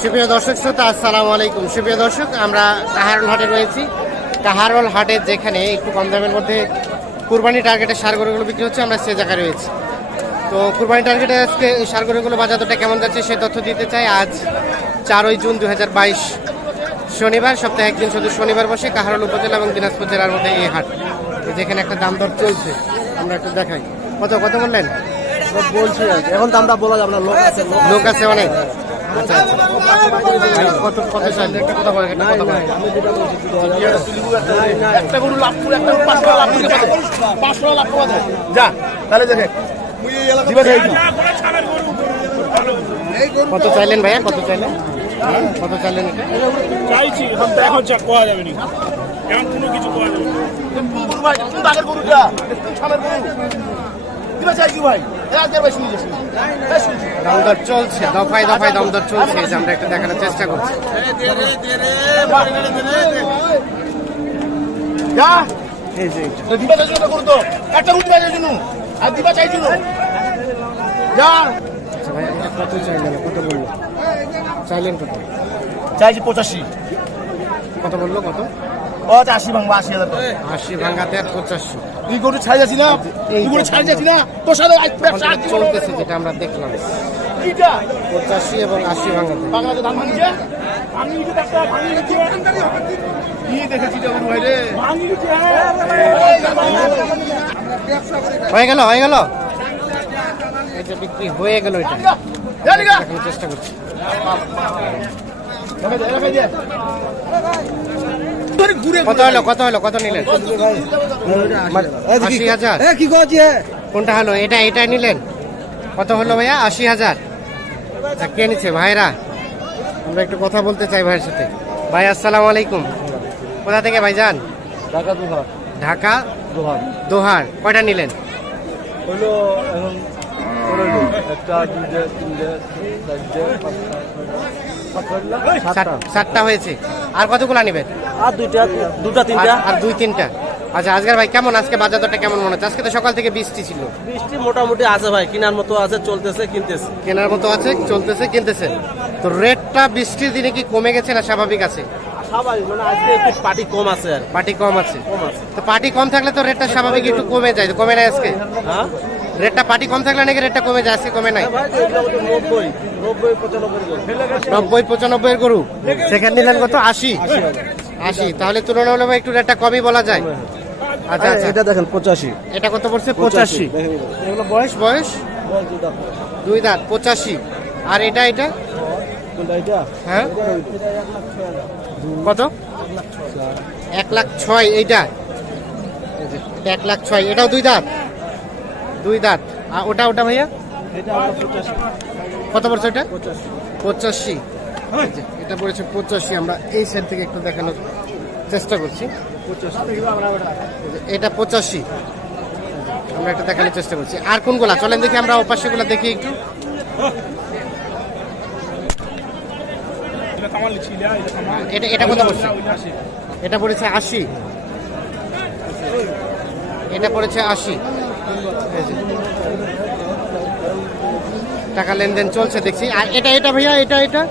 সুপ্রিয় দর্শক শ্রোতা, আসসালামু আলাইকুম। সুপ্রিয় দর্শক, আমরা কাহারল হাটে রয়েছি। কাহারল হাটে যেখানে একটু কম দামের মধ্যে কুরবানি টার্গেটের সার গরুগুলো বিক্রি হচ্ছে, আমরা সে জায়গায় রয়েছি। তো কুরবানি টার্গেটে আজকে এই সার বাজার দরটা কেমন যাচ্ছে সে তথ্য দিতে চাই। আজ চারই জুন দুই হাজার বাইশ শনিবার, সপ্তাহে একদিন শুধু শনিবার বসে কাহারল উপজেলা এবং দিনাজপুর জেলার মধ্যে এই হাট। যেখানে একটা দাম দর চলছে, আমরা একটু দেখাই। কত কত বললেন? বলছি। এখন দামটা বলা যাবে না লোক আছে লোক আছে। অনেক আচ্ছা আচ্ছা। কত কত চাইলে একটা কথা বলেন একটা কথা বলেন? আমি যেটা বলছি দুটো হাজার নাই নাই। একটা গরু লাভ করে একটা পাঁচশো লাভ করে। পাঁচশো লাভ করে। যা তাহলে দেখে। কত চাইলেন ভাইয়া? কত চাইলেন? কত চাইলেন এটা? চাইছি এখন এখন চেক করা যাবে না। এখন কোনো কিছু করা যাবে না। ভাই কোন আগের গরুটা। গরু। দিবা চাই ভাই? এ আজকে ভাই শুনি যাচ্ছি দাম দর চলছে দফায় দফায় দাম দর চলছে এই যে আমরা একটু দেখানোর চেষ্টা করছি। আচ্ছা চাইলেন? কত চাইলেন কত? চাইছি পঁচাশি। কত বলল? কত? ও আশি ভাঙবা আশি হাজার টাকা আশি ভাঙাতে আর পঁচাশি তুই গরু ছাড় যাচ্ছি না? এই তুই গরু ছাড় যাচ্ছি না? তোর সাথে চলতেছে যেটা আমরা দেখলাম। এইটা? পঁচাশি এবং আশি ভাঙাতে বাংলাদেশ ধান ভাঙিছে? ভাঙি একটা ভাঙি কি দেখেছি রে ভাই রে হয়ে। গেল হয়ে গেল? এটা বিক্রি হয়ে গেল এটা। চেষ্টা করছি। কত হলো কত হলো কত নিলেন? আশি হাজার? কি করছে কোনটা হলো? এটা এটা নিলেন? কত হলো ভাইয়া? আশি হাজার। আচ্ছা কে নিচ্ছে? ভাইরা আমরা একটু কথা বলতে চাই ভাইয়ের সাথে। ভাই আসসালামু আলাইকুম। কোথা থেকে ভাই যান ঢাকা দোহার। কয়টা নিলেন? এখন একটা দুইটা তিনটে চারটে পাঁচটা সাতটা। হয়েছে। আর কতগুলো নিবেন আর দুইটা দুটা আর- আর দুই তিনটা। আচ্ছা আজকের ভাই কেমন? আজকে বাজার দরটা কেমন মনে হচ্ছে? আজকে তো সকাল থেকে বৃষ্টি ছিল। বৃষ্টি মোটামুটি আছে ভাই কেনার মতো আছে চলতেছে কিনতেছে। কেনার মতো আছে চলতেছে কিনতেছে। তো রেটটা বৃষ্টির দিনে কি কমে গেছে না স্বাভাবিক আছে? স্বাভাবিক মানে আজকে একটু পার্টি কম আছে আর পার্টি কম আছে। কম আছে। তো পার্টি কম থাকলে তো রেটটা স্বাভাবিক একটু কমে যায় কমে নাই আজকে? হ্যাঁ? রেটটা পার্টি কম থাকলে নাকি রেটটা কমে যায়? আজকে কমে নাই? নব্বই নব্বই পঁচানব্বই এর গরু। সেখানে নিলেন কত? আশি। আশি। তাহলে তুলনামূলক একটু রেটটা কমই বলা যায়। আচ্ছা আচ্ছা। এটা দেখেন পঁচাশি। এটা কত পড়ছে? পঁচাশি। এগুলো বয়স? বয়স? দুই দাঁত পঁচাশি। আর এটা এটা? হ্যাঁ? কত? এক লাখ ছয়। এইটা? এটা এক লাখ ছয়। এটাও দুই দাঁত? দুই দাঁত। আর ওটা ওটা ভাইয়া? এটা কত পড়ছে ওটা? পঁচাশি। যে, এটা পড়েছে পঁচাশি। আমরা এই সাইড থেকে একটু দেখানোর চেষ্টা করছি। এটা পঁচাশি। আমরা একটা দেখানোর চেষ্টা করছি। আর কোনগুলা? চলেন দেখি আমরা ওপাশেগুলা দেখি একটু। এটা এটা এটা এটা কত পড়ছে? এটা পড়েছে আশি। এটা পড়েছে আশি। টাকা লেনদেন চলছে দেখছি। আর এটা এটা ভাইয়া এটা এটা?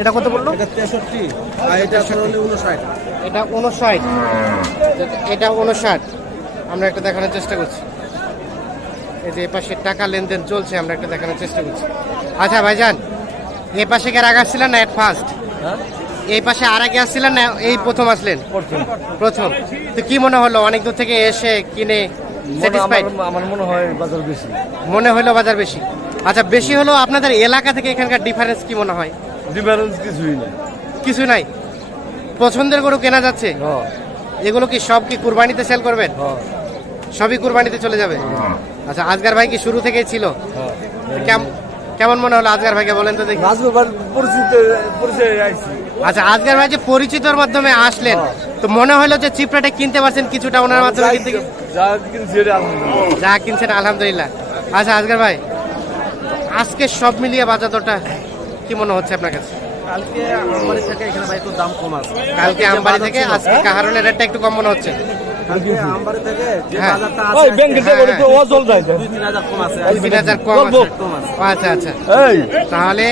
এটা কত বলল? এটা তেষট্টি আর এটা উনষাট এটা উনষাট এটা উনষাট আমরা একটা দেখানোর চেষ্টা করছি। এই যে এপাশে টাকা লেনদেন চলছে আমরা একটা দেখানোর চেষ্টা করছি। আচ্ছা ভাইজান এ পাশে কে আগে আসছিলেন না এট ফার্স্ট হ্যাঁ? এই পাশে আর আগে আসছিলেন না এই প্রথম আসলেন? প্রথম। প্রথম। তো কি মনে হলো অনেক দূর থেকে এসে কিনে আমার- মনে হয় বাজার বেশি। মনে হলো বাজার বেশি। আচ্ছা বেশি হলো আপনাদের এলাকা থেকে এখানকার ডিফারেন্স কি মনে হয়? ডিফারেন্স কিছুই নেই। কিছু নাই? পছন্দের গরু কেনা যাচ্ছে? এগুলো কি সব কি কুরবানিতে সেল করবেন? সবই কুরবানিতে চলে যাবে? আচ্ছা আজগার ভাই কি শুরু থেকেই ছিল? কেমন মনে হলো আজগার ভাইকে বলেন তো দেখি। পরিচিত পরিচয় আচ্ছা আজগার ভাই যে পরিচিতর মাধ্যমে আসলেন তো মনে হলো যে চিপ রেটে কিনতে পারছেন কিছুটা ওনার মাধ্যমে? যা কিনছি এটা আলহামদুলিল্লাহ। কিনছেন আলহামদুলিল্লাহ। আচ্ছা আজকের ভাই আজকে সব মিলিয়ে বাজার দরটা কি মনে হচ্ছে আপনার কাছে? কালকে আমার থেকে এখানে ভাই একটু দাম কম আছে। কালকে আমবাড়ি থেকে আজকে কাহারনের রেটটা একটু কম মনে হচ্ছে? হ্যাঁ। হ্যাঁ, তাহলে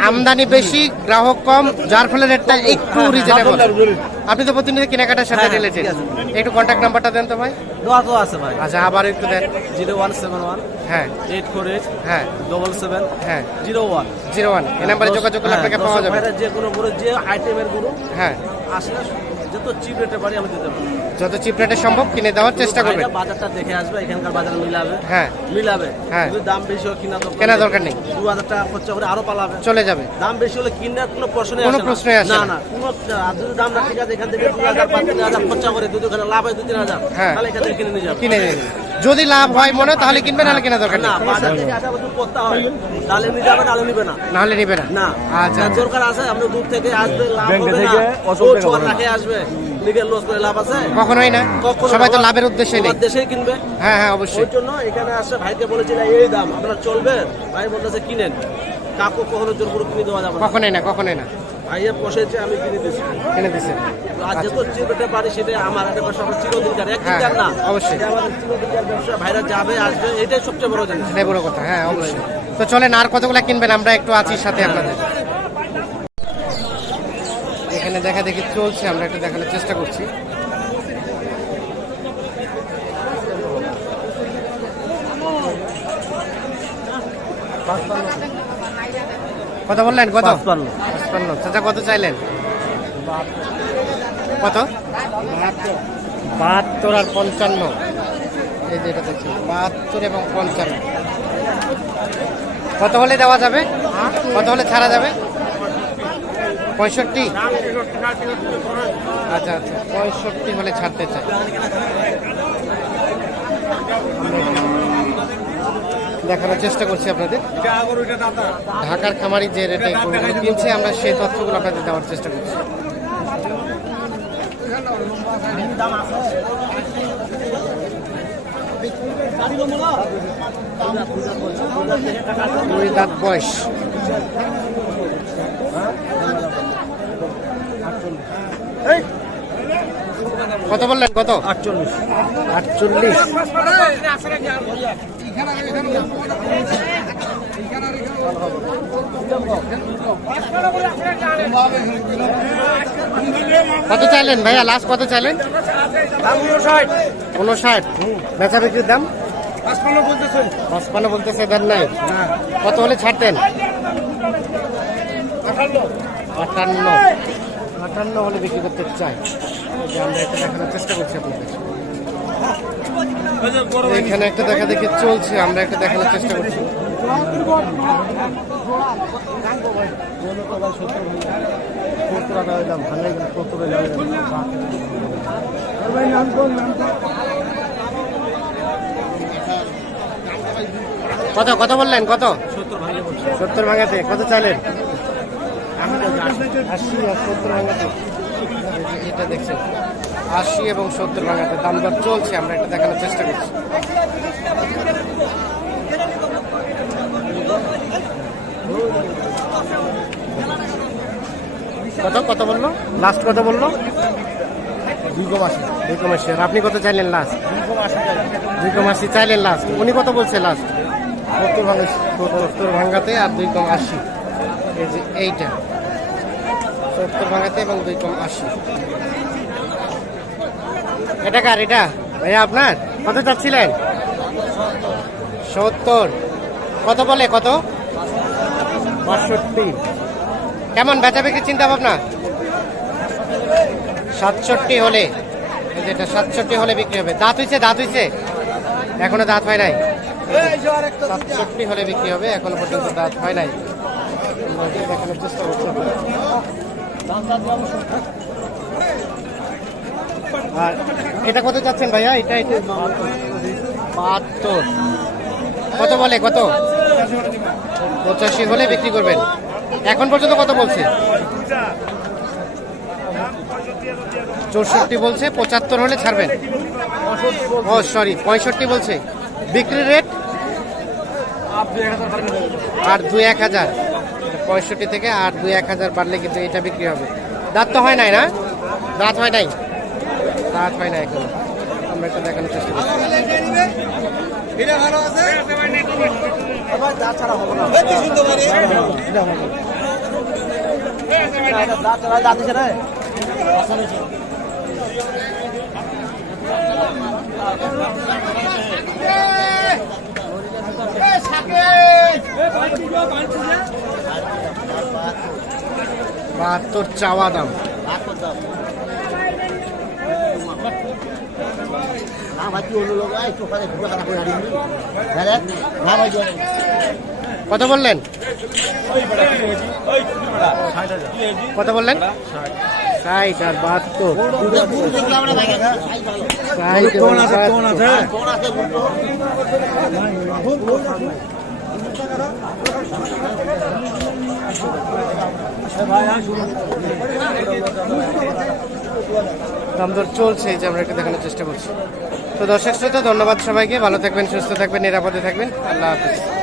আমদানি বেশি গ্রাহক কম যার ফলে রেটটা একটু রিজনেবল আপনি তো প্রতিনিধি কেনাকাটার সাথে হ্যাঁ, হ্যাঁ, রিলেটেড একটু কন্ট্যাক্ট নাম্বারটা দেন তো ভাই। দোয়া তো আছে ভাই। আচ্ছা আবার একটু দেন। জিরো ওয়ান সেভেন ওয়ান হ্যাঁ। এইট ফোর এইট হ্যাঁ। ডবল সেভেন হ্যাঁ। Zero one zero one. এই নাম্বারে যোগাযোগ করলে আপনাকে পাওয়া যাবে। যে কোনো গরু যে আইটেমের গরু হ্যাঁ। আসলে যত চিপ রেটে পারি আমি দিতে পারি যত চিপ রেটে সম্ভব কিনে দেওয়ার চেষ্টা করবে বাজারটা দেখে আসবে এখানকার বাজার মিলাবে হ্যাঁ মিলাবে হ্যাঁ। যদি দাম বেশি হয় কিনা দরকার কেনা দরকার নেই। দু হাজার টাকা খরচা করে আরও পালাবে চলে যাবে দাম বেশি হলে কিনার কোনো প্রশ্ন কোনো প্রশ্ন না। আসে না না। কোনো যদি দাম না ঠিক আছে এখান থেকে দু হাজার পাঁচ হাজার খরচা করে দুটো লাভ হয় দু তিন হাজার হ্যাঁ। তাহলে এখান থেকে কিনে নিয়ে যাবে কিনে নিন যদি লাভ হয় মনে তাহলে কিনবে নাহলে কেনা দরকার না নেই। বাজার থেকে আসা বছর করতে হয় তাহলে নিয়ে যাবে তাহলে নিবে না। নাহলে নিবে না। না আচ্ছা না, দরকার আছে আপনি দূর থেকে আসবে লাভ হবে না। রাখে আসবে নিজের লস করে লাভ আছে? কখনোই না। সবাই তো লাভের উদ্দেশ্যে নেই। আমার কিনবে? হ্যাঁ হ্যাঁ অবশ্যই। ওই জন্য এখানে আসছে ভাইকে বলেছিল এই দাম আপনার চলবে? ভাই বলতেছে কিনেন। কাকু কখনো জোর করে কিনে দেওয়া যাবে কখনোই না কখনোই না। ভাইয়ের পোষেছে আমি কিনে দিচ্ছি কিনে পারি সেটা আমার একটা ব্যবসা আমার চিরদিনকার। একদিনকার হ্যাঁ, না। অবশ্যই। আমাদের চিরদিনকার ব্যবসা ভাইরা যাবে আসবে এটাই সবচেয়ে বড় জিনিস। এটাই বড় কথা হ্যাঁ অবশ্যই। তো চলেন আর কতগুলা কিনবেন? আমরা একটু আছি সাথে আপনাদের। এখানে দেখা দেখি চলছে আমরা একটু দেখানোর চেষ্টা করছি। কত বললেন কত পাঁচপান্ন চাচা, কত চাইলেন? কত? বাহাত্তর আর পঞ্চান্ন। এই যে এটা দেখছি বাহাত্তর এবং পঞ্চান্ন। কত হলে দেওয়া যাবে? কত হলে ছাড়া যাবে? পঁয়ষট্টি? আচ্ছা আচ্ছা পঁয়ষট্টি হলে ছাড়তে চাই। দেখানোর চেষ্টা করছি আপনাদের ঢাকার খামারি যে রেটে কিনছে আমরা সেই তথ্যগুলো আপনাদের দেওয়ার চেষ্টা করছি দুই দাঁত বয়স কত বললেন কত আটচল্লিশ আটচল্লিশ কত চাইলেন ভাইয়া? লাস্ট কত চাইলেন? উনষাট। বেচা বিক্রির দাম? পাঁচপান্ন বলতেছে। দেন নাই। কত হলে ছাড়তেন? আটান্ন। আটান্ন হলে বিক্রি করতে চাই। আমরা এটা দেখানোর চেষ্টা করছি আপনাদের। এখানে একটা দেখা দেখি চলছে, আমরা একটা দেখানোর চেষ্টা করছি। কত কত বললেন, কত? সত্তর ভাঙাতে, কত চাইলেন? আশি সত্তর ভাঙাতে এটা দেখছেন আশি এবং সত্তর ভাঙাতে দাম দর চলছে আমরা এটা দেখানোর চেষ্টা করছি। কত কত বলল? লাস্ট কত বলল? দুই কম আশি। দুই কম আশি। আর আপনি কত চাইলেন লাস্ট দুই কম আশি চাইলেন। লাস্ট উনি কত বলছে লাস্ট সত্তর ভাঙা সত্তর ভাঙাতে আর দুই কম আশি। এই যে এইটা। সত্তর ভাঙাতে এবং দুই কম আশি। এটা কার এটা? ভাইয়া আপনার? কত চাচ্ছিলেন? সত্তর। কত বলে? কত? বাষট্টি। কেমন? বেচা বিক্রি চিন্তা ভাবনা? সাতষট্টি হলে। এই যে এটা সাতষট্টি হলে বিক্রি হবে। দাঁত হইছে দাঁত হইছে? এখনও দাঁত হয় নাই? সাতষট্টি হলে বিক্রি হবে, এখনও পর্যন্ত দাঁত হয় নাই। চেষ্টা করছি আর এটা কত চাচ্ছেন ভাইয়া? এটা এটা বাহাত্তর। কত বলে? কত? পঁচাশি হলে বিক্রি করবেন। এখন পর্যন্ত কত বলছে? চৌষট্টি বলছে পঁচাত্তর হলে ছাড়বেন। ও সরি পঁয়ষট্টি বলছে। বিক্রি রেট আর দুই এক হাজার। পঁয়ষট্টি থেকে আর দুই এক হাজার বাড়লে কিন্তু এটা বিক্রি হবে। দাঁত তো হয় নাই না? দাঁত হয় নাই? দাঁত হয় না এখন। আমরা একটু দেখানোর চেষ্টা করছি। বাহাত্তর চাওয়া দাম। কত বললেন? কত বললেন? ষাট আর বাহাত্তর। ষাট। দামদর চলছে, এই যে আমরা একটু দেখানোর চেষ্টা করছি। তো দর্শক শ্রোতা, ধন্যবাদ সবাইকে। ভালো থাকবেন, সুস্থ থাকবেন, নিরাপদে থাকবেন। আল্লাহ হাফিজ।